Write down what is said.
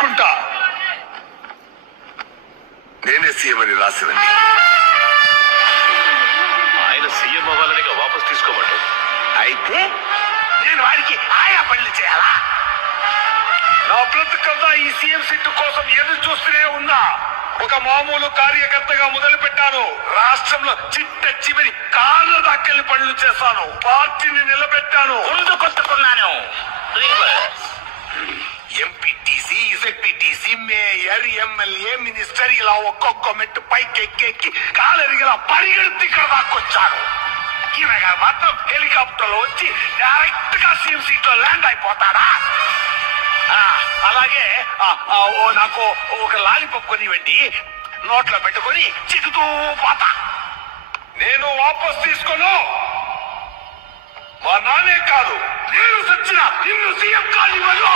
తీసుకుంటా. నేనే సీఎం అని రాసినండి. ఆయన సీఎం అవ్వాలని వాపస్ తీసుకోమంటాడు. అయితే నేను వాడికి ఆయా పనులు చేయాలా? నా బ్రతుకంతా ఈ సీఎం సీటు కోసం ఎదురు చూస్తూనే ఉన్నా. ఒక మామూలు కార్యకర్తగా మొదలు పెట్టాను. రాష్ట్రంలో చిట్ట చివరి కార్ల దాకెళ్లి పనులు చేశాను. పార్టీని నిలబెట్టాను. ముందు కొట్టుకున్నాను. MPTC, ZPTC, mayor, MLA, minister ఇలా ఒక్కొక్క మెట్టు పైకి ఎక్కి కాలరిగా పరిగెడుతూ ఇక్కడ దాకొచ్చాను. ఈయన మాత్రం హెలికాప్టర్ లో వచ్చి డైరెక్ట్ గా సీఎం సీట్ లో ల్యాండ్ అయిపోతాడా? అలాగే నాకు ఒక లాలీపాప్ కొనివ్వండి, నోట్లో పెట్టుకొని చిక్కుతూ పోతా. నేను వాపస్ తీసుకోను. మా నాన్నే కాదు, నేను సచ్చిన నిన్ను సీఎం కానివ్వను.